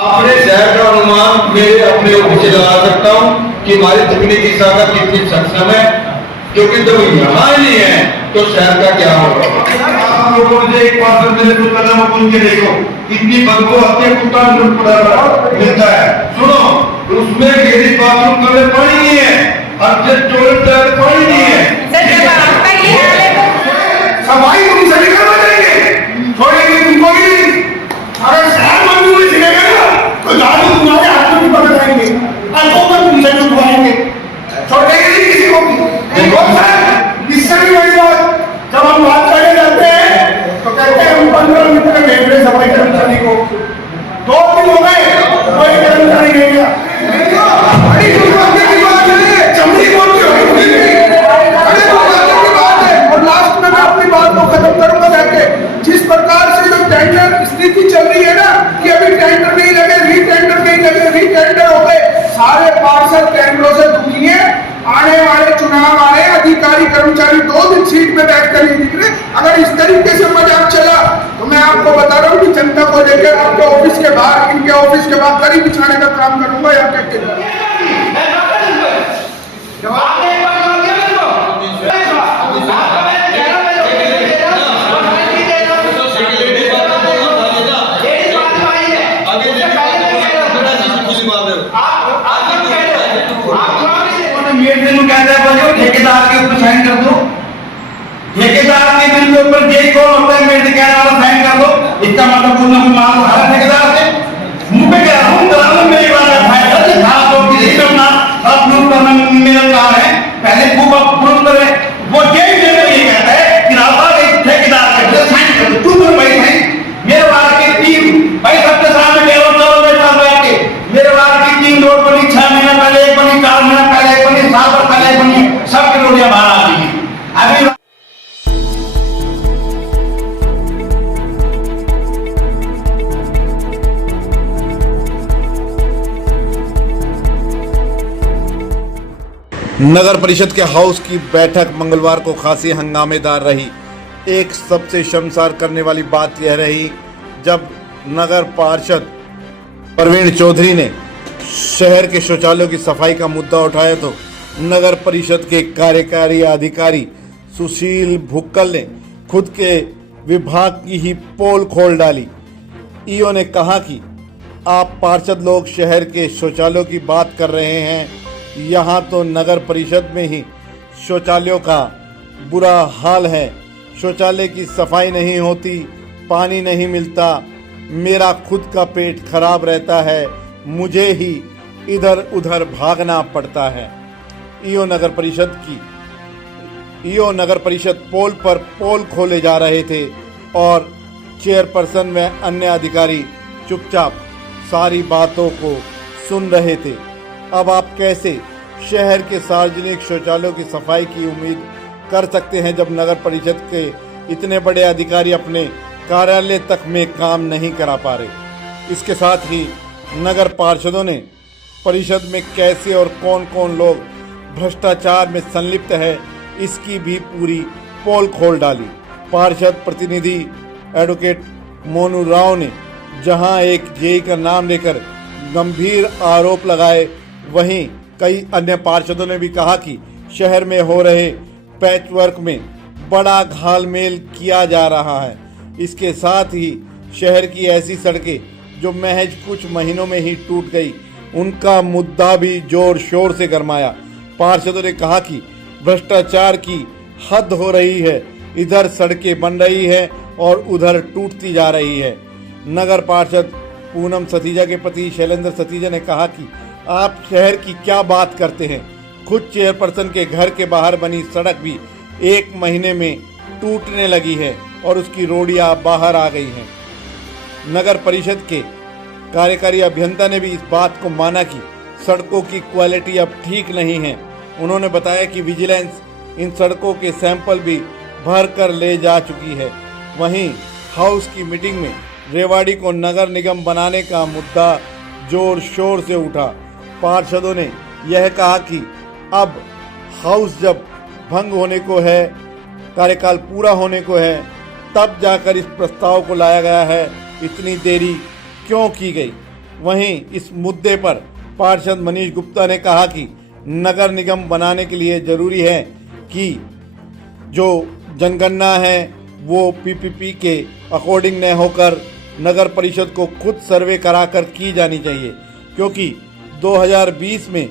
अपने शहर का अनुमान मेरे अपने ऊपर से लगा सकता हूँ कि हमारी तकनीकी ताकत कितनी सक्षम है, क्योंकि जब यहाँ नहीं है तो शहर का क्या होगा। आप लोगों ने एक पार्सल मेरे को कदम उनके देखो, इतनी बदबू हत्या कुत्ता मिलता है। सुनो, उसमें घेरी बाथरूम कभी पानी नहीं है, अर्जेंट टॉयलेट जाकर पानी नहीं है। सफाई तुम सभी करवा देंगे, छोड़ेंगे तुमको भी नहीं। अगर शहर मंदिर में चलेगा ना तो लालू तुम्हारे हाथ में भी पकड़ आएंगे, अल्पों में तुमसे छुपवाएंगे, छोड़ेंगे नहीं किसी को भी। इससे भी बड़ी बात, जब हम बात करने जाते हैं तो कहते हैं हम 15 मिनट में भेज रहे सफाई कर्मचारी को। 2 दिन हो गए कोई कर्मचारी नहीं गया। बड़ी दुर्भाग्य की बात है, चमड़ी बोल के और लास्ट में मैं अपनी बात को खत्म करूंगा जाके। जिस प्रकार से जो टेंडर स्थिति चल रही है ना कि अभी टेंडर नहीं लगे, रीटेंडर नहीं लगे, रीटेंडर हो गए, सारे पार्षद टेंडरों से दुखी है। आने वाले चुनाव आ रहे, अधिकारी कर्मचारी 2 दिन सीट में बैठकर नहीं दिख रहे। अगर इस तरीके से मजाक चला तो मैं आपको बता रहा हूँ कि जनता को लेकर आपके ऑफिस के बाहर, इनके ऑफिस के बाहर कड़ी बिछाने का काम करूंगा। यहाँ के ठेकेदार के ऊपर साइन कर दो, ठेकेदार के बिल के ऊपर जे कौन होता है मेरे कहने वाला साइन कर दो। इसका मतलब कोई ना कोई माल उठा ठेकेदार से मुंह पे कह रहा हूँ, दलालों मेरी बात है कि खास तौर की करना अपलोड करना मेरा काम है। पहले खूब अपलोड करे, वो जे मेरे को ये कहता है कि रास्ता एक ठेकेदार के ऊपर साइन कर दो। तू भाई भाई मेरे वार्ड के टीम भाई सबके सामने मेरे चलो बैठा बैठ के मेरे वार्ड की टीम रोड बनी 6 महीने पहले, एक बनी 4 महीने पहले, एक बनी 7 साल पहले, एक बनी सबकी रोडियां बाहर आ गई हैं। अभी नगर परिषद के हाउस की बैठक मंगलवार को खासी हंगामेदार रही। एक सबसे शर्मसार करने वाली बात यह रही जब नगर पार्षद प्रवीण चौधरी ने शहर के शौचालयों की सफाई का मुद्दा उठाया तो नगर परिषद के कार्यकारी अधिकारी सुशील भुक्कल ने खुद के विभाग की ही पोल खोल डाली। ईओ ने कहा कि आप पार्षद लोग शहर के शौचालयों की बात कर रहे हैं, यहाँ तो नगर परिषद में ही शौचालयों का बुरा हाल है। शौचालय की सफाई नहीं होती, पानी नहीं मिलता, मेरा खुद का पेट खराब रहता है, मुझे ही इधर उधर भागना पड़ता है। ईओ नगर परिषद पोल पर पोल खोले जा रहे थे और चेयरपर्सन व अन्य अधिकारी चुपचाप सारी बातों को सुन रहे थे। अब आप कैसे शहर के सार्वजनिक शौचालयों की सफाई की उम्मीद कर सकते हैं जब नगर परिषद के इतने बड़े अधिकारी अपने कार्यालय तक में काम नहीं करा पा रहे। इसके साथ ही नगर पार्षदों ने परिषद में कैसे और कौन कौन लोग भ्रष्टाचार में संलिप्त है इसकी भी पूरी पोल खोल डाली। पार्षद प्रतिनिधि एडवोकेट मोनू राव ने जहां एक जेई का नाम लेकर गंभीर आरोप लगाए, वहीं कई अन्य पार्षदों ने भी कहा कि शहर में हो रहे पैचवर्क में बड़ा घालमेल किया जा रहा है। इसके साथ ही शहर की ऐसी सड़कें जो महज कुछ महीनों में ही टूट गई, उनका मुद्दा भी जोर शोर से गरमाया। पार्षदों ने कहा कि भ्रष्टाचार की हद हो रही है, इधर सड़कें बन रही है और उधर टूटती जा रही है। नगर पार्षद पूनम सतीजा के पति शैलेंद्र सतीजा ने कहा कि आप शहर की क्या बात करते हैं, खुद चेयरपर्सन के घर के बाहर बनी सड़क भी 1 महीने में टूटने लगी है और उसकी रोडियां बाहर आ गई हैं। नगर परिषद के कार्यकारी अभियंता ने भी इस बात को माना कि सड़कों की क्वालिटी अब ठीक नहीं है। उन्होंने बताया कि विजिलेंस इन सड़कों के सैंपल भी भर कर ले जा चुकी है। वहीं हाउस की मीटिंग में रेवाड़ी को नगर निगम बनाने का मुद्दा जोर शोर से उठा। पार्षदों ने यह कहा कि अब हाउस जब भंग होने को है, कार्यकाल पूरा होने को है, तब जाकर इस प्रस्ताव को लाया गया है, इतनी देरी क्यों की गई। वहीं इस मुद्दे पर पार्षद मनीष गुप्ता ने कहा कि नगर निगम बनाने के लिए जरूरी है कि जो जनगणना है वो पीपीपी के अकॉर्डिंग न होकर नगर परिषद को खुद सर्वे कराकर की जानी चाहिए, क्योंकि 2020 में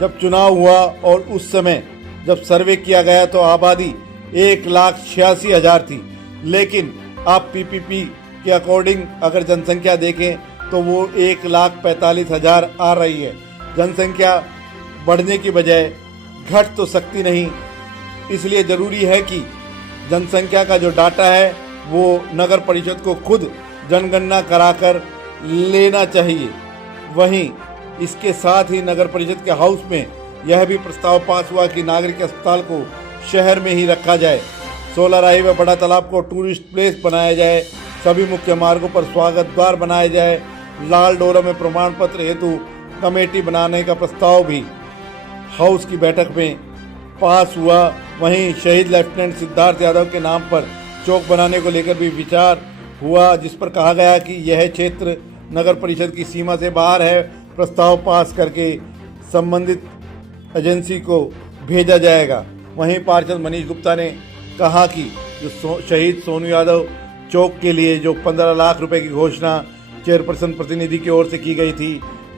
जब चुनाव हुआ और उस समय जब सर्वे किया गया तो आबादी 1,86,000 थी, लेकिन आप पीपीपी के अकॉर्डिंग अगर जनसंख्या देखें तो वो 1,45,000 आ रही है। जनसंख्या बढ़ने की बजाय घट तो सकती नहीं, इसलिए ज़रूरी है कि जनसंख्या का जो डाटा है वो नगर परिषद को खुद जनगणना कराकर लेना चाहिए। वहीं इसके साथ ही नगर परिषद के हाउस में यह भी प्रस्ताव पास हुआ कि नागरिक अस्पताल को शहर में ही रखा जाए, सोलराही व बड़ा तालाब को टूरिस्ट प्लेस बनाया जाए, सभी मुख्य मार्गों पर स्वागत द्वार बनाए जाए, लाल डोरा में प्रमाण पत्र हेतु कमेटी बनाने का प्रस्ताव भी हाउस की बैठक में पास हुआ। वहीं शहीद लेफ्टिनेंट सिद्धार्थ यादव के नाम पर चौक बनाने को लेकर भी विचार हुआ, जिस पर कहा गया कि यह क्षेत्र नगर परिषद की सीमा से बाहर है। प्रस्ताव पास करके संबंधित एजेंसी को भेजा जाएगा। वहीं पार्षद मनीष गुप्ता ने कहा कि जो शहीद सोनू यादव चौक के लिए जो 15 लाख रुपए की घोषणा चेयरपर्सन प्रतिनिधि की ओर से की गई थी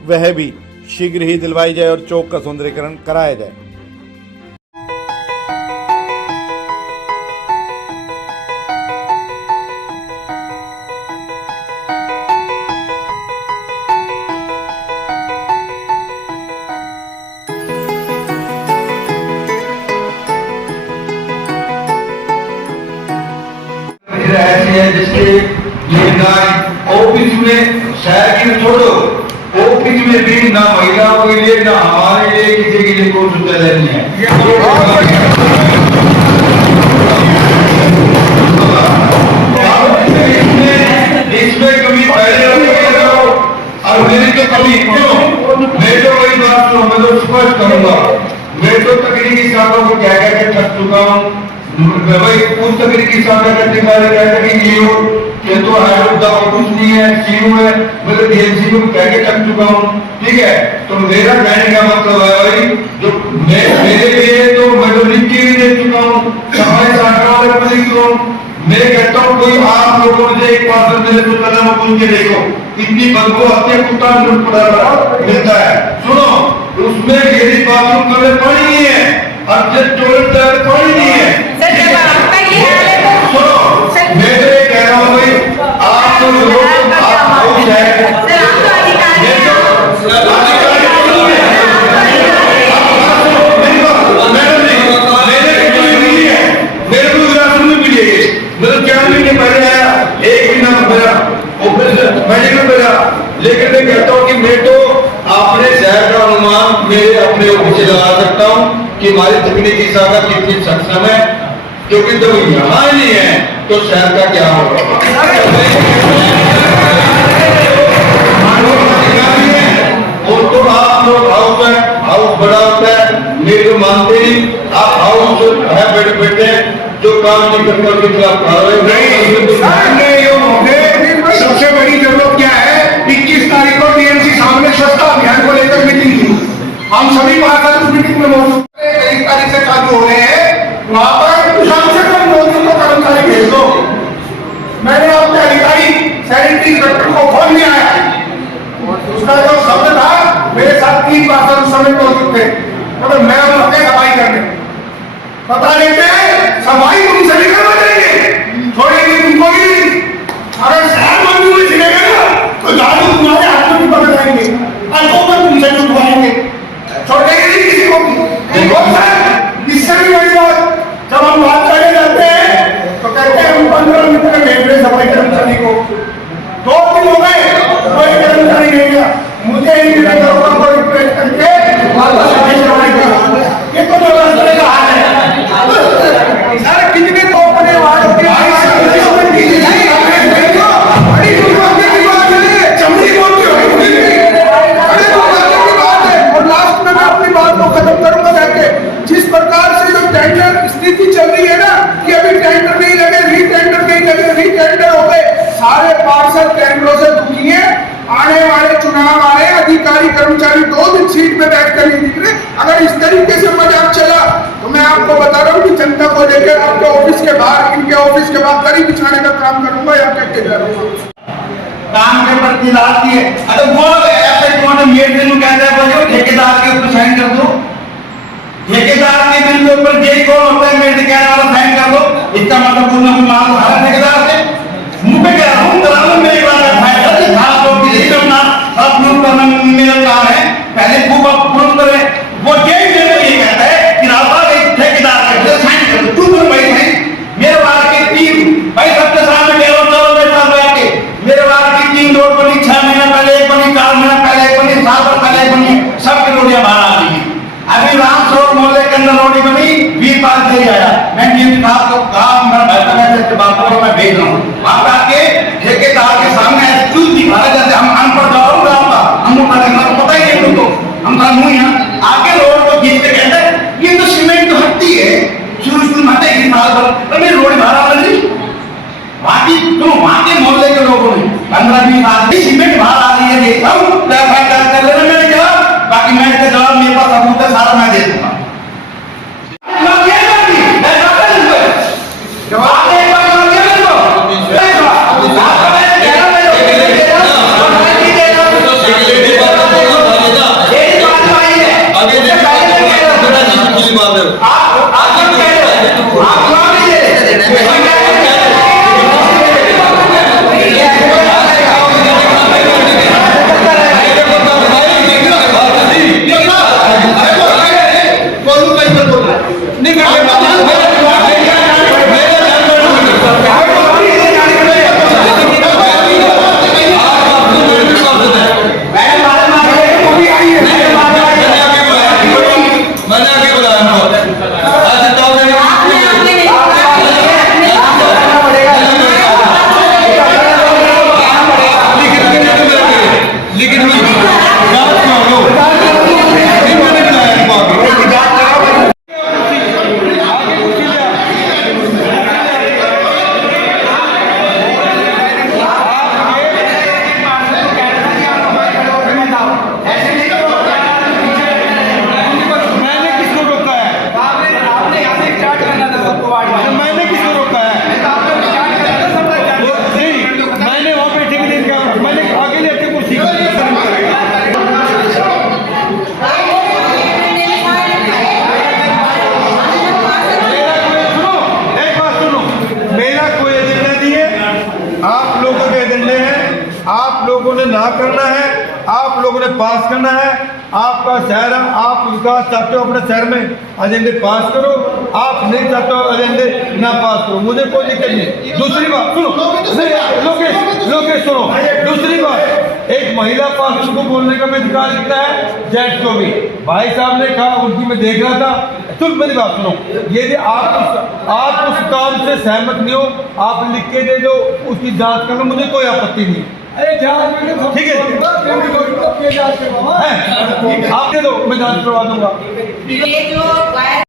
वह भी शीघ्र ही दिलवाई जाए और चौक का सौंदर्यीकरण कराया जाए। ऐसी है जिसके ऑफिस में शहर की छोड़ो, ऑफिस में भी ना महिलाओं के लिए ना हमारे लिए किसी के लिए कोई शौचालय नहीं है। इसमें कभी पहले और मेरी तो कभी क्यों, मैं तो वही बात मैं तो स्पष्ट करूंगा, मैं तो तकनीकी शाखा को क्या क्या थक चुका हूँ। भाई उस तकनीकी शाखा करने वाले कहते हैं कि ये तो है कुछ नहीं है, सीयू है, मतलब डीएमसी को कह के थक चुका हूँ। ठीक है, तो मेरा कहने का मतलब है भाई जो मेरे लिए तो मैं तो लिख के भी दे चुका हूँ, सफाई शाखा वाले को लिख चुका हूँ। मैं कहता हूँ कोई आप लोगों ने एक पार्सल मेरे को कलम पूछ के देखो, इतनी बदबू हत्या कुत्ता मिलता है। सुनो, उसमें यदि बाथरूम कमरे पानी नहीं है और जब टॉयलेट पानी नहीं है, सुनो मैं तो ये कह रहा हूँ भाई आप लोग आप हाउस है लेकिन मैं कहता हूँ कि मैं तो अपने शहर का अनुमान मेरे अपने ऊपर से लगा सकता हूँ कि हमारी तकनीकी शाखा कितनी सक्षम है, क्योंकि जब यहाँ नहीं है तो शहर का क्या होगा। और तो आप लोग हाउस है, हाउस बड़ा होता है, मेरे को मानते ही आप हाउस है बैठे जो काम नहीं करते उसके खिलाफ कार्रवाई। सबसे बड़ी जरूरत क्या है, 21 तारीख को टीएमसी सामने स्वच्छता अभियान को लेकर मीटिंग थी, हम सभी पार्षद उस मीटिंग में मौजूद थे। 23 तारीख से चालू हो रहे हैं, वहां पर कम से कम 2 दिन को कर्मचारी भेज दो। मैंने अपने अधिकारी सैनिटरी इंस्पेक्टर को फोन किया है, उसका जो शब्द था मेरे साथ 3 पार्षद उस समय मौजूद थे, मतलब मैं उनके सफाई करने पता लेते हैं सफाई तुमसे भी करवा देंगे, छोड़ेंगे तुमको भी। अगर शहर मंजू में छिड़ेगा ना तो झाड़ू तुम्हारे हाथ में भी पकड़ आएंगे और तो तुमसे छुटवाएंगे, छोड़ेंगे नहीं किसी को भी। इससे भी बड़ी बात, जब हम बात करने जाते हैं तो कहते हैं हम 15 मिनट में भेज रहे सफाई कर्मचारी को। 2 दिन हो गए कोई कर्मचारी नहीं गया, मुझे ही को रिक्वेस्ट करके सफाई करवाई। ये तो रास्ते का हाल है। कर्मचारी 2 दिन सीट पे बैठ कर नहीं दिख रहे। अगर इस तरीके से मजाक चला तो मैं आपको बता रहा हूँ कि जनता को लेकर आपके ऑफिस के बाहर, इनके ऑफिस के बाहर कड़ी बिछाने का काम करूंगा या क्या करूंगा। काम के प्रति लाती है। अरे वो ऐसे कौन मेरे दिन कहता है बोलो ठेकेदार के ऊपर साइन कर दो, ठेकेदार के बिल के ऊपर जे कौन होता है मेरे कहने वाला साइन कर दो। इसका मतलब कोई ना कोई माल उठा ठेकेदार से मुंह पे कह रहा हूँ दलाल मेरे बारे में फायदा से खास लोग की यही करना अब प्रूव करना मेरा काम है। पहले खूब आप प्रूव करें। वो जे मेरे को ये कहता है कि राबा एक ठेकेदार के साइन कर दो। तू भाई भाई मेरे बार के टीम भाई सबके सामने मेरे चलो मेरे साथ बैठ के मेरे बार की टीम रोड बनी 6 महीने पहले, एक बनी 4 महीने पहले, एक बनी 7 साल पहले, एक बनी सबकी रोडियां बाहर आ रही है। अभी रामसरोवर मोहल्ले के अंदर रोडी बनी 20 साल से आया। मैं टीम साहब को कहा मैं बैठा बात को मैं भेज रहा हूँ वहां पर आके ठेकेदार के सामने चूत दिखाया जाता है। हम अनपढ़ जाओ हम पता ही नहीं तुमको हम कानून यहाँ आके रोड को खींच के कहते हैं ये तो सीमेंट तो हटती है शुरू माते ही साल भर मेरी रोड बाहर आ रही वहां के मोहल्ले के लोगों ने 15-20 साल से सीमेंट बाहर आ रही है देखता हूँ कर लेना मैंने कहा बाकी मैं इसका जवाब मेरे पास सबूत है सारा मैं दे दूंगा। आप लोगों ने ना करना है, आप लोगों ने पास करना है। आपका शहर है, आप विकास चाहते हो अपने शहर में एजेंडे पास करो, आप नहीं चाहते हो एजेंडे ना पास करो, मुझे कोई दिक्कत नहीं। दूसरी बात सुनो, लोकेश सुनो, दूसरी बात एक महिला पार्षद को बोलने का भी अधिकार लिखता है, जेंट्स को भी। भाई साहब ने कहा, उनकी मैं देख रहा था। सुन मेरी बात सुनो, यदि आप उस काम से सहमत नहीं हो, आप लिख के दे दो, उसकी जांच करना, मुझे कोई आपत्ति नहीं। ठीक है, आप दे दो, मैं जांच करवा दूंगा। ये जो वायर